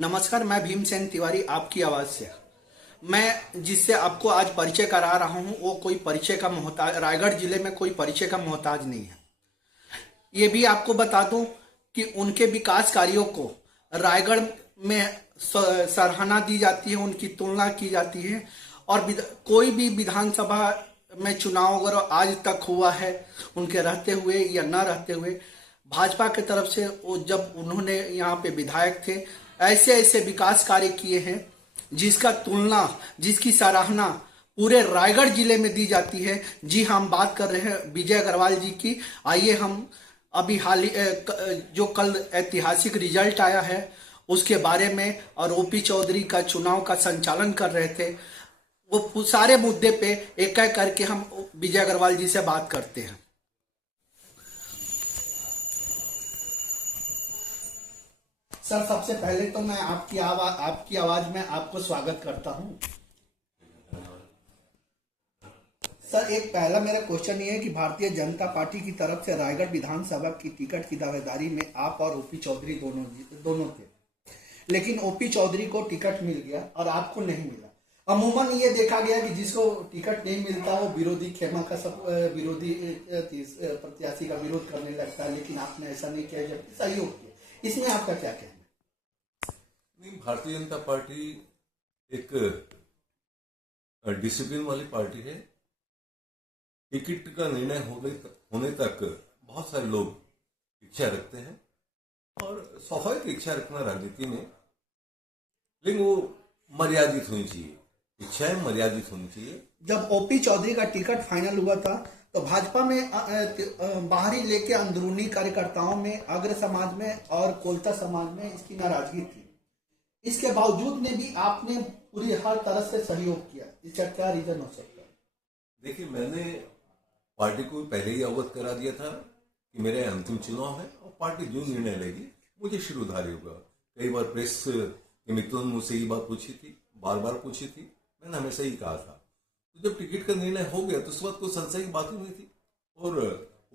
नमस्कार, मैं भीमसेन तिवारी आपकी आवाज से। मैं जिससे आपको आज परिचय करा रहा हूं वो कोई परिचय का मोहताज, रायगढ़ जिले में कोई परिचय का मोहताज नहीं है। ये भी आपको बता दूं कि उनके विकास कार्यों को रायगढ़ में सराहना दी जाती है, उनकी तुलना की जाती है। और कोई भी विधानसभा में चुनाव अगर आज तक हुआ है उनके रहते हुए या न रहते हुए, भाजपा की तरफ से वो जब उन्होंने यहाँ पे विधायक थे, ऐसे ऐसे विकास कार्य किए हैं जिसका तुलना, जिसकी सराहना पूरे रायगढ़ जिले में दी जाती है। जी हाँ, हम बात कर रहे हैं विजय अग्रवाल जी की। आइए हम अभी हाल ही जो कल ऐतिहासिक रिजल्ट आया है उसके बारे में, और ओपी चौधरी का चुनाव का संचालन कर रहे थे, वो सारे मुद्दे पे एक एक करके हम विजय अग्रवाल जी से बात करते हैं। सर, सबसे पहले तो मैं आपकी आवाज में आपको स्वागत करता हूं। सर, एक पहला मेरा क्वेश्चन ये है कि भारतीय जनता पार्टी की तरफ से रायगढ़ विधानसभा की टिकट की दावेदारी में आप और ओपी चौधरी दोनों थे, लेकिन ओपी चौधरी को टिकट मिल गया और आपको नहीं मिला। अमूमन ये देखा गया कि जिसको टिकट नहीं मिलता वो विरोधी खेमा का विरोधी प्रत्याशी का विरोध करने लगता है, लेकिन आपने ऐसा नहीं किया, जबकि सहयोग किया। इसमें आपका क्या कहना है? नहीं, भारतीय जनता पार्टी एक डिसिप्लिन वाली पार्टी है। टिकट का निर्णय होने तक बहुत सारे लोग इच्छा रखते हैं, और स्वाभाविक इच्छा रखना राजनीति में, लेकिन वो मर्यादित होनी चाहिए। इच्छाएं मर्यादित होनी चाहिए। जब ओपी चौधरी का टिकट फाइनल हुआ था तो भाजपा में बाहरी लेके अंदरूनी कार्यकर्ताओं में, अग्र समाज में और कोलता समाज में इसकी नाराजगी थी। इसके बावजूद ने भी आपने पूरी हर तरह से सहयोग किया। इसका क्या रीजन हो सकता है? देखिए, मैंने पार्टी को पहले ही अवगत करा दिया था कि मेरे अंतिम चुनाव है और पार्टी जो निर्णय लेगी मुझे शिरोधार्य होगा। कई बार प्रेस के मित्रों ने मुझसे ये बात पूछी थी, बार बार पूछी थी, मैंने हमेशा ही कहा था। तो जब टिकट का निर्णय हो गया तो उस वक्त कोई संशय की बात ही नहीं थी। और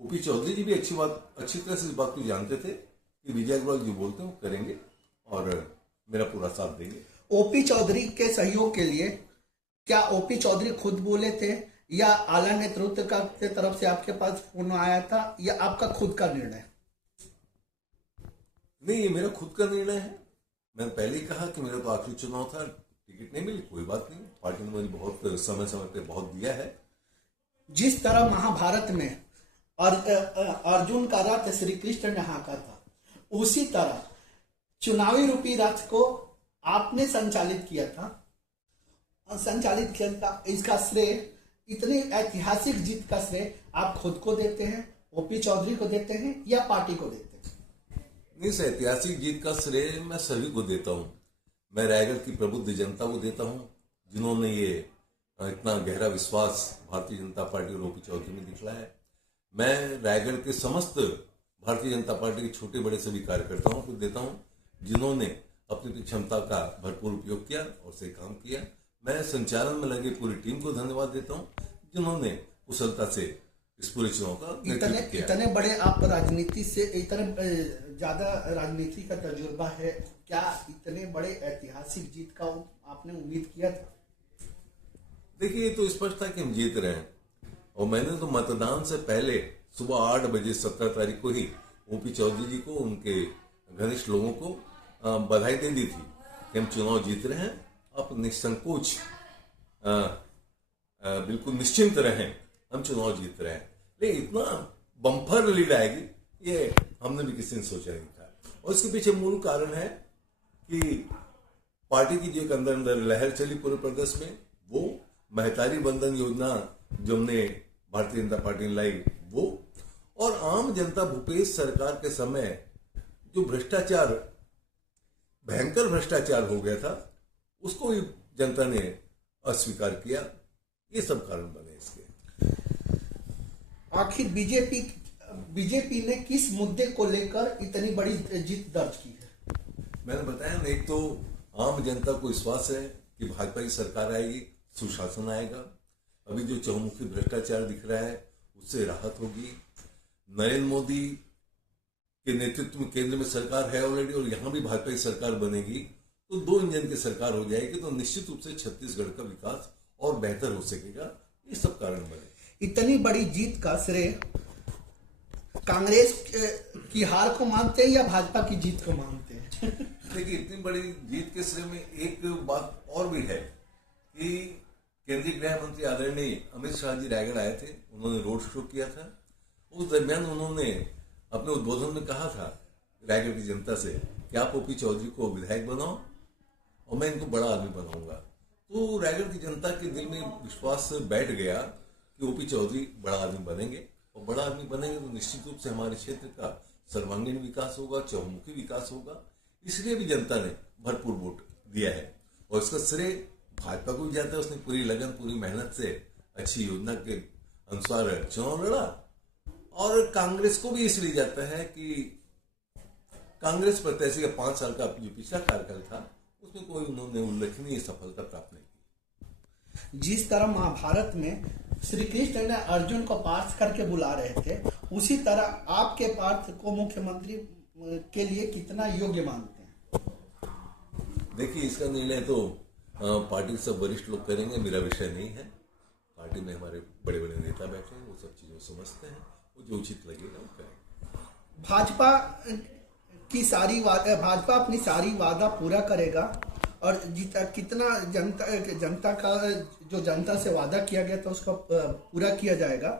ओपी चौधरी जी भी अच्छी तरह से इस बात को जानते थे कि विजय अग्रवाल जो बोलते हैं वो करेंगे और मेरा पूरा साथ देंगे। ओपी चौधरी के सहयोग के लिए क्या ओपी चौधरी खुद बोले थे या आला नेतृत्व की तरफ से आपके पास फोन आया था, या आपका खुद का निर्णय? नहीं, ये मेरा खुद का निर्णय है। मैंने पहले ही कहा कि मेरा तो आखिरी चुनाव था, टिकट नहीं मिली, कोई बात नहीं, पार्टी ने मुझे बहुत समय समय पे बहुत दिया है। जिस तरह महाभारत में और अर्जुन का रथ श्री कृष्ण ने हाँका था, उसी तरह चुनावी रूपी रथ को आपने संचालित किया था। इसका श्रेय, इतनी ऐतिहासिक जीत का श्रेय आप खुद को देते हैं, ओपी चौधरी को देते हैं, या पार्टी को देते हैं? नहीं, इस ऐतिहासिक जीत का श्रेय मैं सभी को देता हूँ। मैं रायगढ़ की प्रबुद्ध जनता को देता हूँ, जिन्होंने ये इतना गहरा विश्वास भारतीय जनता पार्टी और ओपी चौधरी में दिखलाया है। मैं रायगढ़ के समस्त भारतीय जनता पार्टी के छोटे बड़े सभी कार्यकर्ताओं को देता हूँ, जिन्होंने अपनी क्षमता का भरपूर उपयोग किया और सही काम किया। मैं संचालन में लगे पूरी टीम को धन्यवाद देता हूँ, जिन्होंने कुशलता से इस पूरे चुनाव का नेतृत्व किया। इतने बड़े आप राजनीति से, इतने ज्यादा राजनीति का तजुर्बा है, क्या इतने बड़े ऐतिहासिक जीत का आपने उम्मीद किया था? देखिए, ये तो स्पष्ट था कि हम जीत रहे हैं, और मैंने तो मतदान से पहले सुबह 8 बजे 17 तारीख को ही ओपी चौधरी जी को, उनके घनिष्ठ लोगों को बधाई दे दी थी कि हम चुनाव जीत रहे हैं। आप निसंकोच बिल्कुल निश्चिंत रहें, हम चुनाव जीत रहे हैं। लेकिन इतना बम्पर लीड आएगी ये हमने भी किसी ने सोचा नहीं था। और इसके पीछे मूल कारण है कि पार्टी की जो एक अंदर अंदर लहर चली पूरे प्रदेश में, वो महतारी बंधन योजना जो हमने भारतीय जनता पार्टी ने लाई, वो, और आम जनता भूपेश सरकार के समय जो भ्रष्टाचार, भयंकर भ्रष्टाचार हो गया था, उसको भी जनता ने अस्वीकार किया। ये सब कारण बने इसके। आखिर बीजेपी ने किस मुद्दे को लेकर इतनी बड़ी जीत दर्ज की है? मैंने बताया ना, एक तो आम जनता को विश्वास है कि भाजपा की सरकार आएगी, सुशासन आएगा। अभी जो चहुमुखी भ्रष्टाचार दिख रहा है उससे राहत होगी। नरेंद्र मोदी के नेतृत्व में केंद्र में सरकार है ऑलरेडी, और यहाँ भी भाजपा की सरकार बनेगी तो 2 इंजन की सरकार हो जाएगी, तो निश्चित रूप से छत्तीसगढ़ का विकास और बेहतर हो सकेगा। ये सब कारण बने। इतनी बड़ी जीत का श्रेय कांग्रेस की हार को मानते हैं या भाजपा की जीत को मानते हैं? देखिए, इतनी बड़ी जीत के श्रेय में एक बात और भी है कि केंद्रीय गृह मंत्री आदरणीय अमित शाह जी रायगढ़ आए थे, उन्होंने रोड शो किया था। उस दरमियान उन्होंने अपने उद्बोधन में कहा था रायगढ़ की जनता से कि आप ओपी चौधरी को विधायक बनाओ और मैं इनको बड़ा आदमी बनाऊंगा। तो रायगढ़ की जनता के दिल में विश्वास बैठ गया कि ओपी चौधरी बड़ा आदमी बनेंगे, और बड़ा आदमी बनेंगे तो निश्चित रूप से हमारे क्षेत्र का सर्वांगीण विकास होगा, चहुमुखी विकास होगा। इसलिए भी जनता ने भरपूर वोट दिया है, और इसका श्रेय भाजपा को भी जाता है। उसने पूरी लगन, पूरी मेहनत से अच्छी योजना के अनुसार चुनाव लड़ा, और कांग्रेस को भी इसलिए जाता है कि कांग्रेस प्रत्याशी का 5 साल का जो पिछला कार्यकाल था उसमें कोई उन्होंने उल्लेखनीय सफलता प्राप्त नहीं की। जिस तरह महाभारत में श्री कृष्ण ने अर्जुन को पार्थ करके बुला रहे थे, उसी तरह आपके पार्थ को मुख्यमंत्री के लिए कितना योग्य मानते हैं? देखिए, इसका निर्णय तो पार्टी के सब वरिष्ठ लोग करेंगे, मेरा विषय नहीं है। पार्टी में हमारे बड़े बड़े नेता बैठे हैं, वो सब चीजों समझते हैं, वो जो उचित लगेगा वो करेंगे। भाजपा अपनी सारी वादा पूरा करेगा, और कितना जनता का जो जनता से वादा किया गया था उसका पूरा किया जाएगा,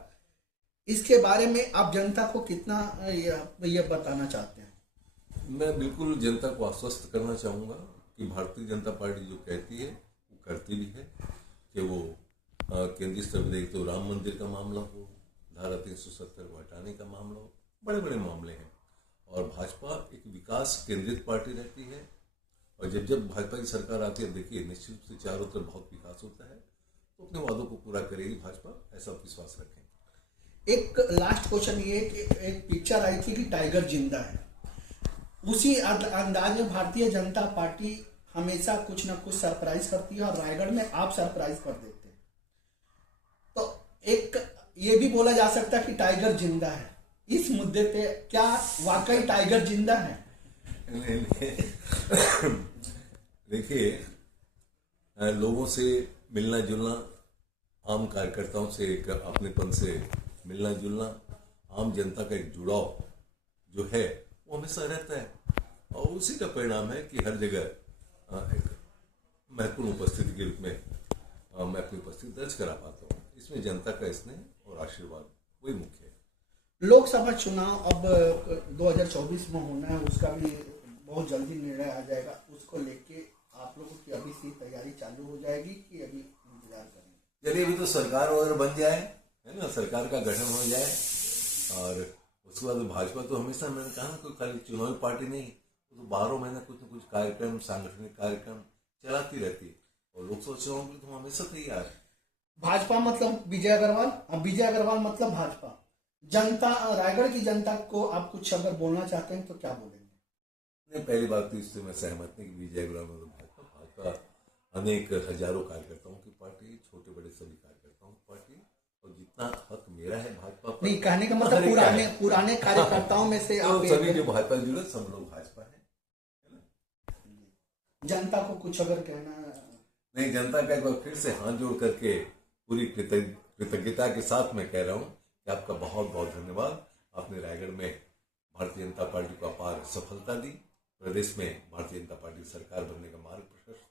इसके बारे में आप जनता को कितना ये बताना चाहते हैं? मैं बिल्कुल जनता को आश्वस्त करना चाहूंगा कि भारतीय जनता पार्टी जो कहती है वो करती भी है। कि वो केंद्रीय स्तर पर देख तो राम मंदिर का मामला हो, धारा 370 को हटाने का मामला हो, बड़े बड़े मामले हैं। और भाजपा एक विकास केंद्रित पार्टी रहती है, और जब भाजपा की सरकार आती है, देखिए निश्चित रूप से चारों तरफ बहुत विकास होता है, तो अपने वादों को पूरा करेगी भाजपा, ऐसा विश्वास रखें। एक लास्ट क्वेश्चन ये कि एक पिक्चर आई थी कि टाइगर जिंदा है, उसी अंदाज में भारतीय जनता पार्टी हमेशा कुछ ना कुछ सरप्राइज करती है, और रायगढ़ में आप सरप्राइज कर देते हैं। तो एक ये भी बोला जा सकता है कि टाइगर जिंदा है। इस मुद्दे पे क्या वाकई टाइगर जिंदा है? देखिए, लोगों से मिलना जुलना, आम कार्यकर्ताओं से एक अपनेपन से मिलना जुलना, आम जनता का एक जुड़ाव जो है वो हमेशा रहता है, और उसी का परिणाम है कि हर जगह एक महत्वपूर्ण उपस्थिति के रूप में मैं अपनी उपस्थिति दर्ज करा पाता हूँ। इसमें जनता का स्नेह और आशीर्वाद वही मुख्य है। लोकसभा चुनाव अब 2024 में होना है, उसका भी बहुत जल्दी निर्णय आ जाएगा। उसको लेके आप लोगों की अभी से तैयारी चालू हो जाएगी कि अभी इंतजार करेंगे? चलिए, अभी तो सरकार वगैरह बन जाए, है ना, सरकार का गठन हो जाए, और उसके बाद भाजपा तो हमेशा, मैंने कहा ना, कोई खाली चुनावी पार्टी नहीं, तो 12 महीने कुछ न कुछ कार्यक्रम, सांगठनिक कार्यक्रम चलाती रहती है, और लोकसभा चुनाव के लिए तो हमेशा तैयार है। भाजपा मतलब विजय अग्रवाल, अब विजय अग्रवाल मतलब भाजपा। जनता, रायगढ़ की जनता को आप कुछ अगर बोलना चाहते हैं तो क्या बोलेंगे? नहीं, पहली बात तो इससे मैं सहमत नहीं कि विजय अग्रवाल मतलब भाजपा अनेक हजारों कार्यकर्ताओं की पार्टी, छोटे बड़े सभी कार्यकर्ताओं की पार्टी, और जितना हक मेरा है भाजपा पर, नहीं, कहने का मतलब पुराने कार्यकर्ताओं में से तो आप सभी जो भाजपा जुड़े सब लोग भाजपा है ना। जनता को कुछ अगर कहना? नहीं, जनता का एक बार फिर से हाथ जोड़ करके पूरी कृतज्ञता के साथ मैं कह रहा हूं कि आपका बहुत बहुत धन्यवाद। आपने रायगढ़ में भारतीय जनता पार्टी को अपार सफलता दी, प्रदेश में भारतीय जनता पार्टी सरकार बनने का मार्ग प्रशस्त